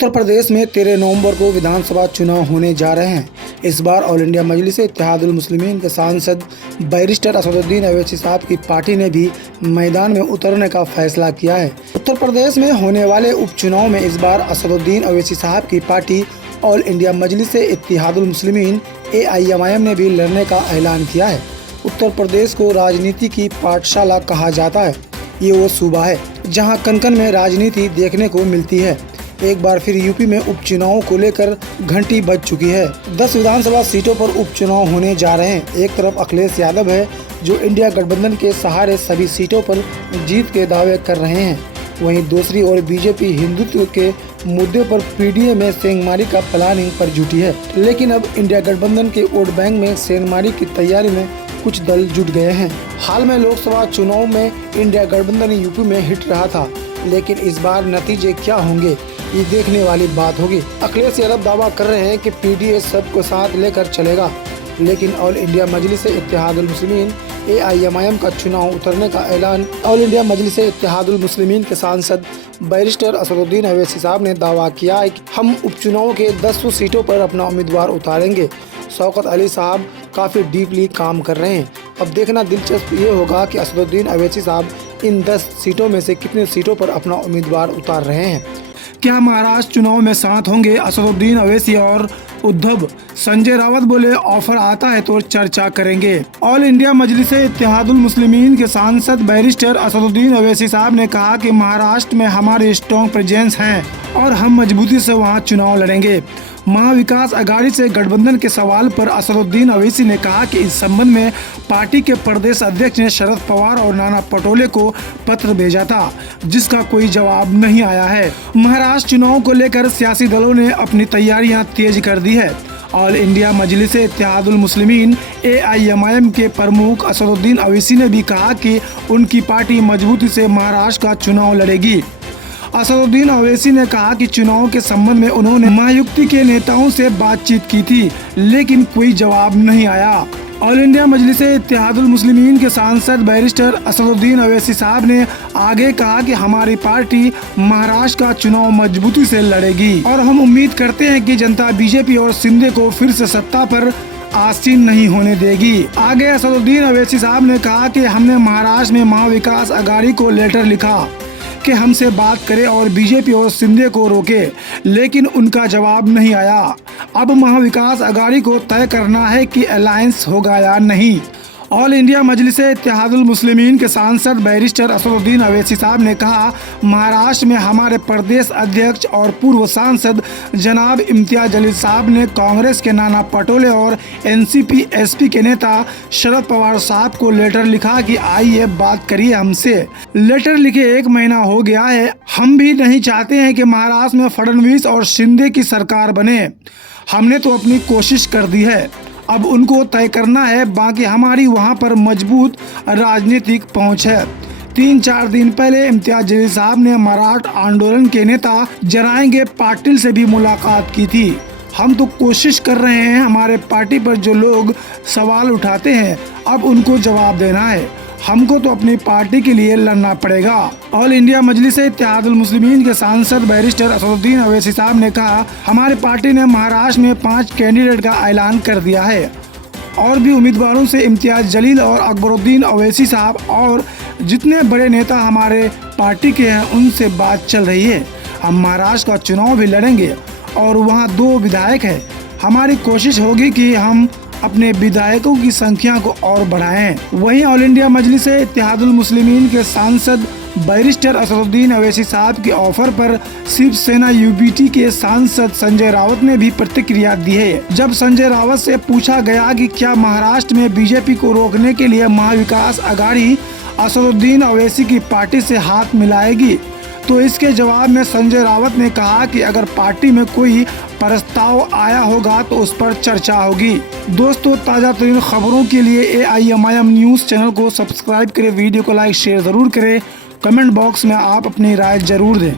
उत्तर प्रदेश में 13 नवंबर को विधानसभा चुनाव होने जा रहे हैं। इस बार ऑल इंडिया मजलिस इत्तेहादुल मुस्लिमीन के सांसद बैरिस्टर असदुद्दीन अवैसी साहब की पार्टी ने भी मैदान में उतरने का फैसला किया है। उत्तर प्रदेश में होने वाले उपचुनाव में इस बार असदुद्दीन अवैसी साहब की पार्टी ऑल इंडिया मजलिस इत्तेहादुल मुस्लिमीन AIMIM ने भी लड़ने का ऐलान किया है। उत्तर प्रदेश को राजनीति की पाठशाला कहा जाता है। ये वो सूबा है जहां कन-कन में राजनीति देखने को मिलती है। एक बार फिर यूपी में उपचुनाव को लेकर घंटी बज चुकी है। 10 विधानसभा सीटों पर उपचुनाव होने जा रहे हैं। एक तरफ अखिलेश यादव है जो इंडिया गठबंधन के सहारे सभी सीटों पर जीत के दावे कर रहे हैं। वहीं दूसरी ओर बीजेपी हिंदुत्व के मुद्दे पर PDA में सेंधमारी का प्लानिंग पर जुटी है। लेकिन अब इंडिया गठबंधन के वोट बैंक में सेंधमारी की तैयारी में कुछ दल जुट गए हैं। हाल में लोकसभा चुनाव में इंडिया गठबंधन यूपी में हिट रहा था, लेकिन इस बार नतीजे क्या होंगे ये देखने वाली बात होगी। अखिलेश यादव दावा कर रहे हैं कि PDA सबको साथ लेकर चलेगा, लेकिन ऑल इंडिया मजलिस इत्तेहादुल मुस्लिमीन AIMIM का चुनाव उतरने का ऐलान ऑल इंडिया मजलिस इत्तेहादुल मुस्लिमीन के सांसद बैरिस्टर असदुद्दीन अवैसी साहब ने दावा किया है कि हम उपचुनाव के 10 सीटों पर अपना उम्मीदवार उतारेंगे। शौकत अली साहब काफ़ी डीपली काम कर रहे हैं। अब देखना दिलचस्प ये होगा कि असदुद्दीन अवैसी साहब इन 10 सीटों में से कितने सीटों पर अपना उम्मीदवार उतार रहे हैं। क्या महाराष्ट्र चुनाव में साथ होंगे असदुद्दीन अवैसी और उद्धव? संजय रावत बोले ऑफर आता है तो चर्चा करेंगे। ऑल इंडिया मजलिस इत्तेहादुल मुस्लिमीन के सांसद बैरिस्टर असदुद्दीन अवैसी साहब ने कहा कि महाराष्ट्र में हमारे स्ट्रॉन्ग प्रेजेंस हैं और हम मजबूती से वहां चुनाव लड़ेंगे। महाविकास अघाड़ी से गठबंधन के सवाल पर असदुद्दीन अवैसी ने कहा कि इस संबंध में पार्टी के प्रदेश अध्यक्ष ने शरद पवार और नाना पटोले को पत्र भेजा था, जिसका कोई जवाब नहीं आया है। महाराष्ट्र चुनाव को लेकर सियासी दलों ने अपनी तैयारियां तेज कर दी है। ऑल इंडिया मजलिस इत्तेहादुल मुस्लिमीन AIMIM के प्रमुख असदुद्दीन अवैसी ने भी कहा कि उनकी पार्टी मजबूती से महाराष्ट्र का चुनाव लड़ेगी। असदुद्दीन अवैसी ने कहा कि चुनाव के संबंध में उन्होंने महायुति के नेताओं से बातचीत की थी, लेकिन कोई जवाब नहीं आया। ऑल इंडिया मजलिस इत्तेहादुल मुस्लिमीन के सांसद बैरिस्टर असदुद्दीन अवैसी साहब ने आगे कहा कि हमारी पार्टी महाराष्ट्र का चुनाव मजबूती से लड़ेगी और हम उम्मीद करते हैं कि जनता BJP और शिंदे को फिर से सत्ता पर आसीन नहीं होने देगी। आगे असदुद्दीन अवैसी साहब ने कहा कि हमने महाराष्ट्र में महाविकास अघाड़ी को लेटर लिखा कि हमसे बात करे और BJP और शिंदे को रोके, लेकिन उनका जवाब नहीं आया। अब महाविकास अघाड़ी को तय करना है कि अलायंस होगा या नहीं। ऑल इंडिया मजलिस इत्तेहादुल मुस्लिमीन के सांसद बैरिस्टर असदुद्दीन अवैसी साहब ने कहा, महाराष्ट्र में हमारे प्रदेश अध्यक्ष और पूर्व सांसद जनाब इम्तियाज जलील साहब ने कांग्रेस के नाना पटोले और NCP SP के नेता शरद पवार साहब को लेटर लिखा कि आइए बात करिए हमसे। लेटर लिखे 1 महीना हो गया है। हम भी नहीं चाहते हैं कि महाराष्ट्र में फडणवीस और शिंदे की सरकार बने। हमने तो अपनी कोशिश कर दी है, अब उनको तय करना है। बाकी हमारी वहां पर मजबूत राजनीतिक पहुंच है। 3-4 दिन पहले इम्तियाज जलील साहब ने मराठा आंदोलन के नेता जराएंगे पाटिल से भी मुलाकात की थी। हम तो कोशिश कर रहे हैं, हमारे पार्टी पर जो लोग सवाल उठाते हैं अब उनको जवाब देना है। हमको तो अपनी पार्टी के लिए लड़ना पड़ेगा। ऑल इंडिया मजलिस इत्तेहादुल मुस्लिमीन के सांसद बैरिस्टर असदुद्दीन अवैसी साहब ने कहा, हमारी पार्टी ने महाराष्ट्र में 5 कैंडिडेट का ऐलान कर दिया है और भी उम्मीदवारों से इम्तियाज जलील और अकबरुद्दीन अवैसी साहब और जितने बड़े नेता हमारे पार्टी के हैं उनसे बात चल रही है। हम महाराष्ट्र का चुनाव भी लड़ेंगे और वहाँ 2 विधायक है। हमारी कोशिश होगी कि हम अपने विधायकों की संख्या को और बढ़ाएं। वहीं ऑल इंडिया मजलिस इत्तेहादुल मुस्लिमीन के सांसद बैरिस्टर असदुद्दीन अवैसी साहब के ऑफर पर शिवसेना UBT के सांसद संजय रावत ने भी प्रतिक्रिया दी है। जब संजय रावत से पूछा गया कि क्या महाराष्ट्र में BJP को रोकने के लिए महाविकास अघाड़ी असदुद्दीन अवैसी की पार्टी से हाथ मिलाएगी, तो इसके जवाब में संजय रावत ने कहा कि अगर पार्टी में कोई प्रस्ताव आया होगा तो उस पर चर्चा होगी। दोस्तों, ताज़ा तरीन खबरों के लिए AIMIM न्यूज़ चैनल को सब्सक्राइब करें, वीडियो को लाइक शेयर ज़रूर करें, कमेंट बॉक्स में आप अपनी राय ज़रूर दें।